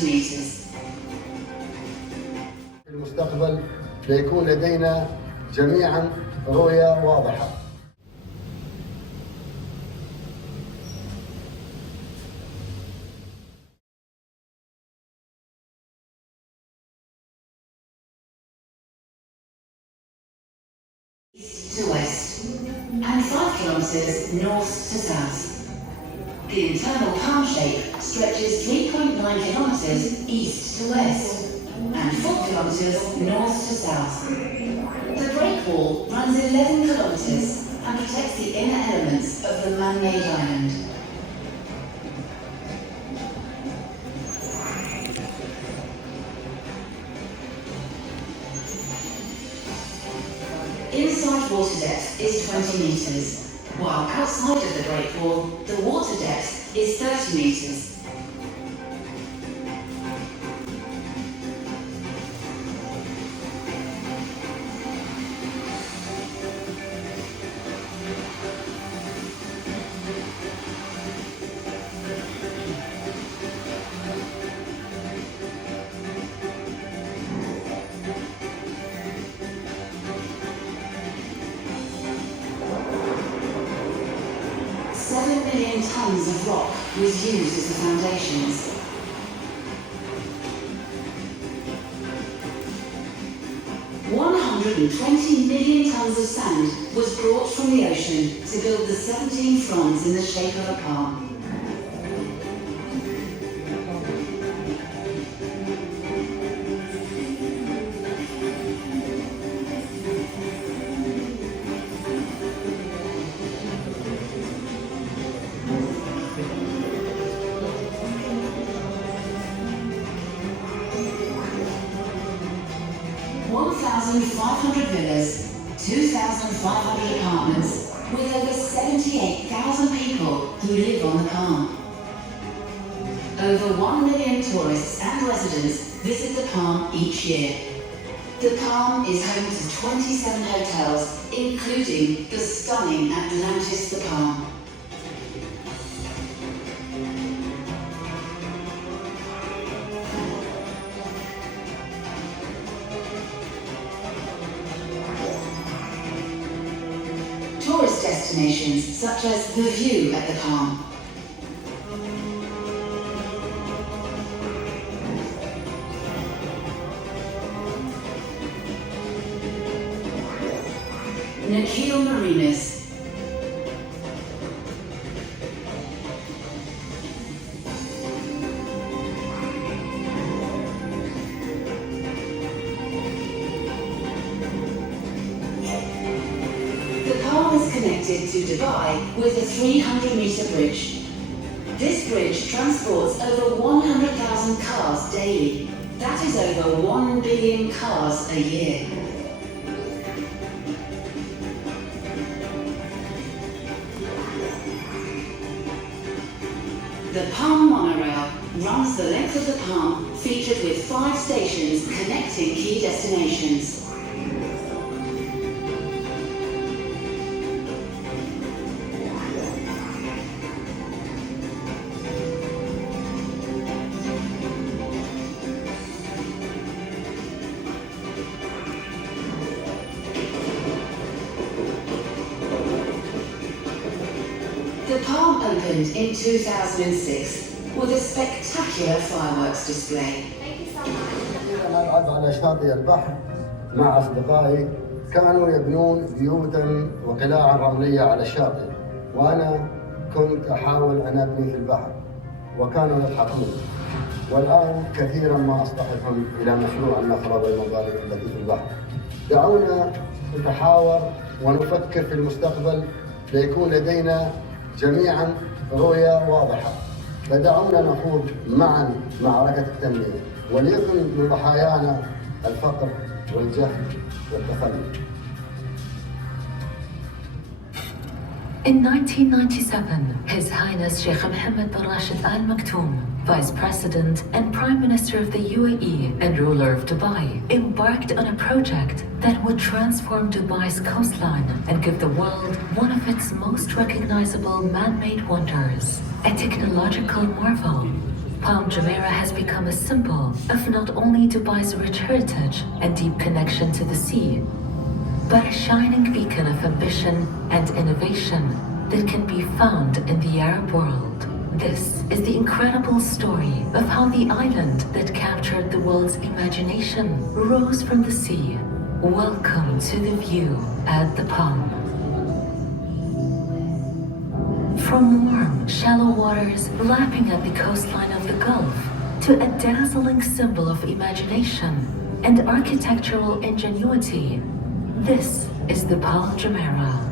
30 meters. في المستقبل سيكون لدينا جميعا رؤية واضحة. To west and 5 kilometers north to south. The internal palm shape stretches 3.9 kilometers east to west and 4 kilometers north to south. The Great Wall runs 11 kilometers and protects the inner elements of the man-made island. Inside water depth is 20 meters, while outside of the Great Wall, the water depth is 30 meters. Tons of rock was used as the foundations. $120 million tons of sand was brought from the ocean to build the 17 fronds in the shape of a palm. Villas, 2,500 apartments, with over 78,000 people who live on the palm. Over 1 million tourists and residents visit the palm each year. The palm is home to 27 hotels, including the stunning Atlantis the Palm. Tourist destinations such as the view at the palm. Nakheel Marinas. Connected to Dubai with a 300-meter bridge. This bridge transports over 100,000 cars daily. That is over 1 billion cars a year. The Palm monorail runs the length of the palm, featured with 5 stations connecting key destinations. The Palm opened in 2006 with a spectacular fireworks display. أنا ألعب على شاطئ البحر مع أصدقائي، كانوا يبنون بيوتا وقلاعا رملية على الشاطئ، وأنا كنت أحاول أن أبني في البحر، وكانوا يضحكون. والآن كثيرا ما أصطحبهم إلى مشروع النخلة والمضارب التي في البحر. دعونا نتحاور ونفكر في المستقبل ليكون لدينا جميعا رؤية واضحة. فدعونا نخوض معا معركة التنمية، وليكن من ضحايانا الفقر والجهل والتخلف. In 1997, His Highness Sheikh Mohammed bin Rashid Al Maktoum, Vice President and Prime Minister of the UAE and ruler of Dubai, embarked on a project that would transform Dubai's coastline and give the world one of its most recognizable man-made wonders, a technological marvel. Palm Jumeirah has become a symbol of not only Dubai's rich heritage and deep connection to the sea, but a shining beacon of ambition and innovation that can be found in the Arab world. This is the incredible story of how the island that captured the world's imagination rose from the sea. Welcome to the view at the Palm. From warm, shallow waters lapping at the coastline of the Gulf to a dazzling symbol of imagination and architectural ingenuity, this is the Palm Jumeirah.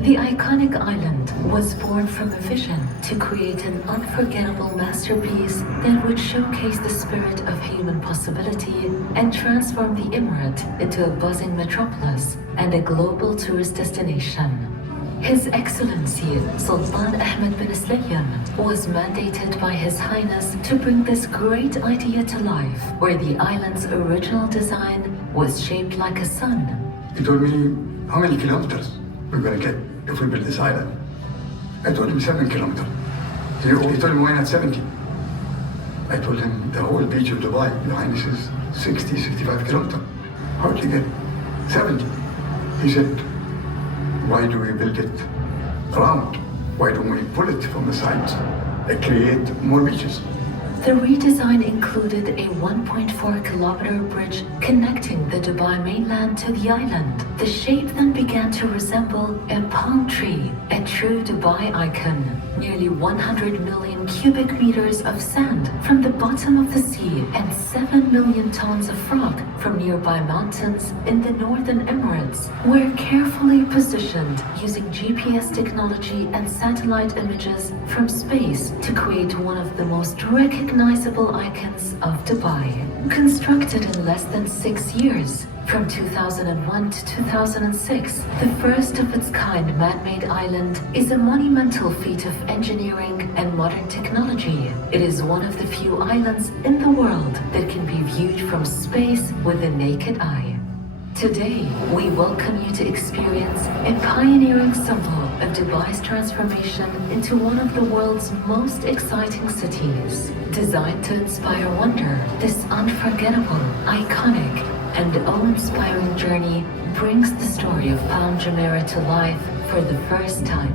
The iconic island was born from a vision to create an unforgettable masterpiece that would showcase the spirit of human possibility and transform the emirate into a buzzing metropolis and a global tourist destination. His Excellency Sultan Ahmed bin Slayem was mandated by His Highness to bring this great idea to life, where the island's original design was shaped like a sun. He told me how many kilometers we're going to get if we build this island. I told him 7 kilometers. He told me why not 70? I told him the whole beach of Dubai, Your Highness, is 60, 65 kilometers. How did you get 70? He said, why do we build it round? Why don't we pull it from the sides and create more beaches? The redesign included a 1.4-kilometer bridge connecting the Dubai mainland to the island. The shape then began to resemble a palm tree, a true Dubai icon. Nearly 100 million cubic meters of sand from the bottom of the sea and 7 million tons of rock from nearby mountains in the northern Emirates were carefully positioned using GPS technology and satellite images from space to create one of the most recognizable icons of Dubai. Constructed in less than 6 years, from 2001 to 2006, the first of its kind man-made island is a monumental feat of engineering and modern technology. It is one of the few islands in the world that can be viewed from space with the naked eye. Today, we welcome you to experience a pioneering symbol of Dubai's transformation into one of the world's most exciting cities. Designed to inspire wonder, this unforgettable, iconic, and awe-inspiring journey brings the story of Palm Jumeirah to life for the first time.